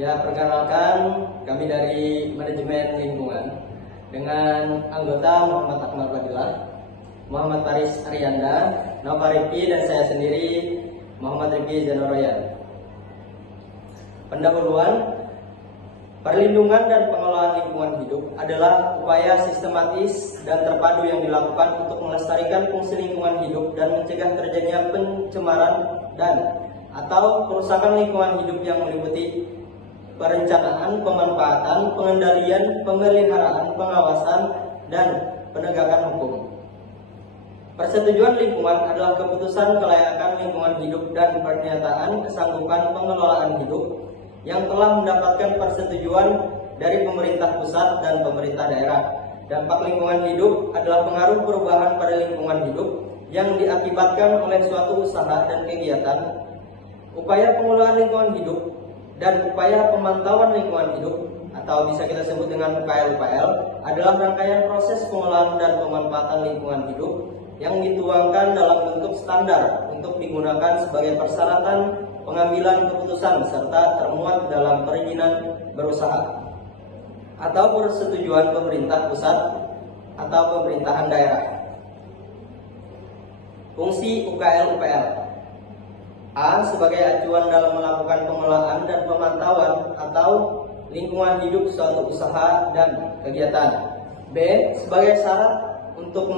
Ya, perkenalkan kami dari Manajemen Lingkungan dengan anggota Muhammad Akmal Fadilah, Muhammad Faris Arianda, Nova Rifki, dan saya sendiri Muhammad Rifki Zanoroyan. Pendahuluan, perlindungan dan pengelolaan lingkungan hidup adalah upaya sistematis dan terpadu yang dilakukan untuk melestarikan fungsi lingkungan hidup dan mencegah terjadinya pencemaran dan atau kerusakan lingkungan hidup yang meliputi perencanaan, pemanfaatan, pengendalian, pemeliharaan, pengawasan, dan penegakan hukum. Persetujuan lingkungan adalah keputusan kelayakan lingkungan hidup dan pernyataan kesanggupan pengelolaan hidup yang telah mendapatkan persetujuan dari pemerintah pusat dan pemerintah daerah. Dampak lingkungan hidup adalah pengaruh perubahan pada lingkungan hidup yang diakibatkan oleh suatu usaha dan kegiatan, upaya pengelolaan lingkungan hidup, dan upaya pemantauan lingkungan hidup atau bisa kita sebut dengan UKL-UKL adalah rangkaian proses pengelolaan dan pemanfaatan lingkungan hidup yang dituangkan dalam bentuk standar untuk digunakan sebagai persyaratan pengambilan keputusan serta termuat dalam perizinan berusaha atau persetujuan pemerintah pusat atau pemerintahan daerah. Fungsi UKL-UKL: A. Sebagai acuan dalam melakukan pengelolaan dan pemantauan atau lingkungan hidup suatu usaha dan kegiatan. B. Sebagai syarat untuk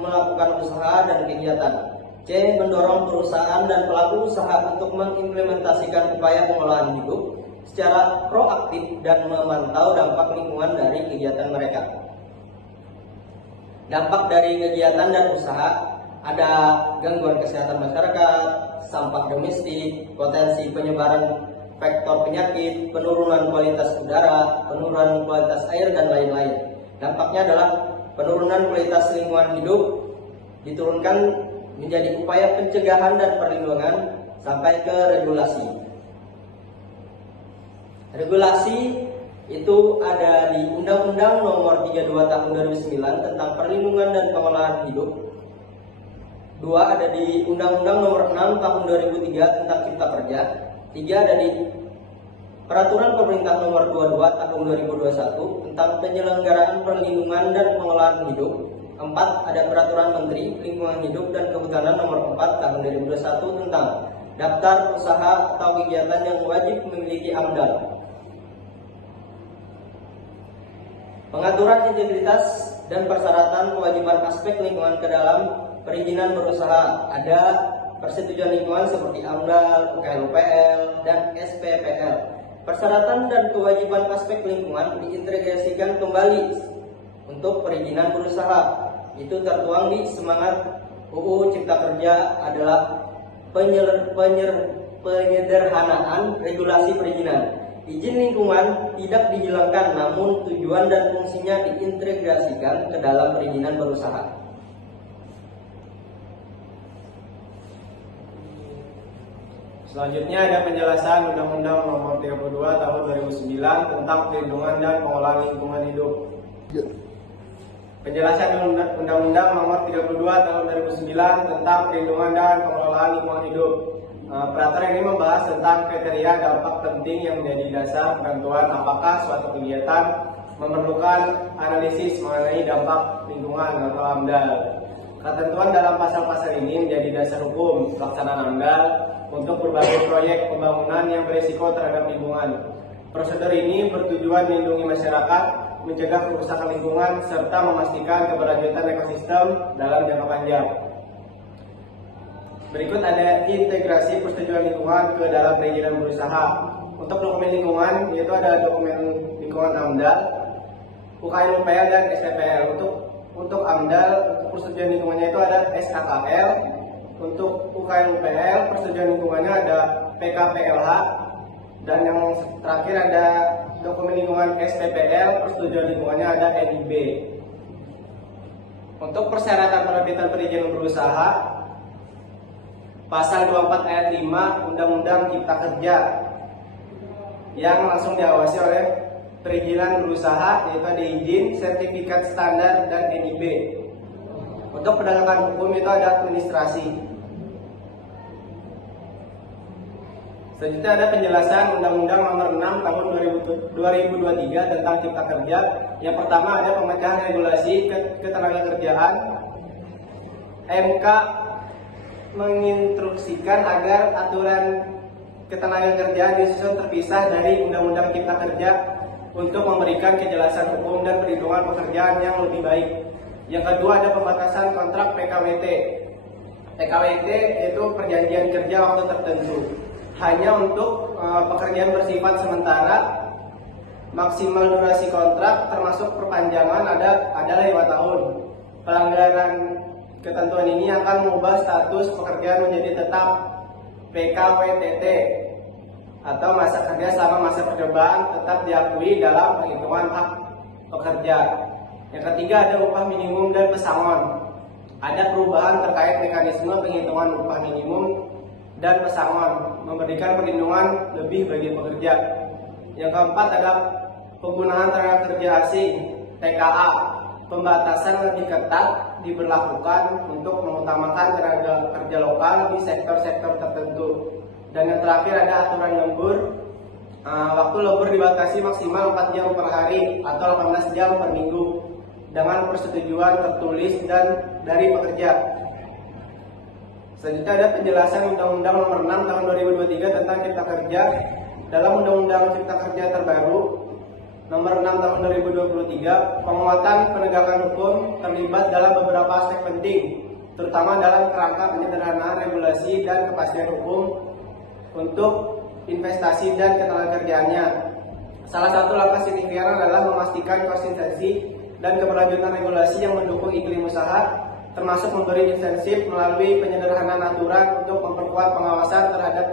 melakukan usaha dan kegiatan. C. Mendorong perusahaan dan pelaku usaha untuk mengimplementasikan upaya pengelolaan hidup secara proaktif dan memantau dampak lingkungan dari kegiatan mereka. Dampak dari kegiatan dan usaha ada gangguan kesehatan masyarakat, sampah domestik, potensi penyebaran faktor penyakit, penurunan kualitas udara, penurunan kualitas air, dan lain-lain. Dampaknya adalah penurunan kualitas lingkungan hidup diturunkan menjadi upaya pencegahan dan perlindungan sampai ke regulasi. Regulasi itu ada di Undang-Undang Nomor 32 Tahun 2009 tentang perlindungan dan pengelolaan hidup. 2 ada di Undang-Undang Nomor 6 Tahun 2003 tentang Cipta Kerja. 3 ada di Peraturan Pemerintah Nomor 22 Tahun 2021 tentang penyelenggaraan perlindungan dan pengelolaan hidup. 4 ada Peraturan Menteri Lingkungan Hidup dan Kehutanan Nomor 4 Tahun 2021 tentang daftar usaha atau kegiatan yang wajib memiliki AMDAL. Pengaturan integritas dan persyaratan kewajiban aspek lingkungan ke dalam perizinan berusaha, ada persetujuan lingkungan seperti AMDAL, UKL-UKL, dan SPPL. Persyaratan dan kewajiban aspek lingkungan diintegrasikan kembali untuk perizinan berusaha. Itu tertuang di semangat UU Cipta Kerja adalah penyederhanaan regulasi perizinan. Izin lingkungan tidak dihilangkan, namun tujuan dan fungsinya diintegrasikan ke dalam perizinan berusaha. Selanjutnya ada penjelasan Undang-Undang Nomor 32 Tahun 2009 tentang perlindungan dan pengelolaan lingkungan hidup. Penjelasan Undang-Undang Nomor 32 Tahun 2009 tentang perlindungan dan pengelolaan lingkungan hidup. Peraturan ini membahas tentang kriteria dampak penting yang menjadi dasar penentuan apakah suatu kegiatan memerlukan analisis mengenai dampak lingkungan atau AMDAL. Ketentuan dalam pasal-pasal ini menjadi dasar hukum pelaksanaan AMDAL untuk berbagai proyek pembangunan yang berisiko terhadap lingkungan. Prosedur ini bertujuan melindungi masyarakat, mencegah kerusakan lingkungan, serta memastikan keberlanjutan ekosistem dalam jangka panjang. Berikut ada integrasi persetujuan lingkungan ke dalam perizinan berusaha. Untuk dokumen lingkungan, yaitu ada dokumen lingkungan AMDAL, UKL-UKL, dan SPPL. Untuk AMDAL, persetujuan lingkungannya itu ada SKKL. Untuk UKL-UKL, persetujuan lingkungannya ada PKPLH. Dan yang terakhir ada dokumen lingkungan SPPL, persetujuan lingkungannya ada NIB. Untuk persyaratan penerbitan perizinan berusaha, Pasal 24 ayat 5 Undang-Undang Cipta Kerja yang langsung diawasi oleh perizinan berusaha, yaitu ada izin, sertifikat standar, dan NIB. Untuk penegakan hukum itu ada administrasi. Selanjutnya ada penjelasan Undang-Undang Nomor 6 tahun 2023 tentang Cipta Kerja. Yang pertama ada pemecahan regulasi ketenagakerjaan. MK menginstruksikan agar aturan ketenagakerjaan disusun terpisah dari Undang-Undang Cipta Kerja untuk memberikan kejelasan hukum dan perlindungan pekerjaan yang lebih baik. Yang kedua ada pembatasan kontrak PKWT. PKWT itu perjanjian kerja waktu tertentu, hanya untuk pekerjaan bersifat sementara. Maksimal durasi kontrak termasuk perpanjangan adalah 5 tahun. Pelanggaran ketentuan ini akan mengubah status pekerjaan menjadi tetap PKWTT atau masa kerja selama masa percobaan tetap diakui dalam penghitungan hak pekerja. Yang ketiga ada upah minimum dan pesangon. Ada perubahan terkait mekanisme penghitungan upah minimum dan pesangon, memberikan perlindungan lebih bagi pekerja. Yang keempat ada penggunaan tenaga kerja asing (TKA). Pembatasan lebih ketat diberlakukan untuk mengutamakan tenaga kerja lokal di sektor-sektor tertentu. Dan yang terakhir ada aturan lembur. Waktu lembur dibatasi maksimal 4 jam per hari atau 18 jam per minggu dengan persetujuan tertulis dan dari pekerja. Selanjutnya ada penjelasan Undang-Undang Nomor 6 Tahun 2023 tentang Cipta Kerja. Dalam Undang-Undang Cipta Kerja terbaru Nomor 6 Tahun 2023, penguatan penegakan hukum terlibat dalam beberapa aspek penting, terutama dalam kerangka penyederhanaan regulasi dan kepastian hukum untuk investasi dan ketenagakerjaannya. Salah satu langkah signifikan adalah memastikan konsistensi dan keberlanjutan regulasi yang mendukung iklim usaha, termasuk memberi insentif melalui penyederhanaan aturan untuk memperkuat pengawasan terhadap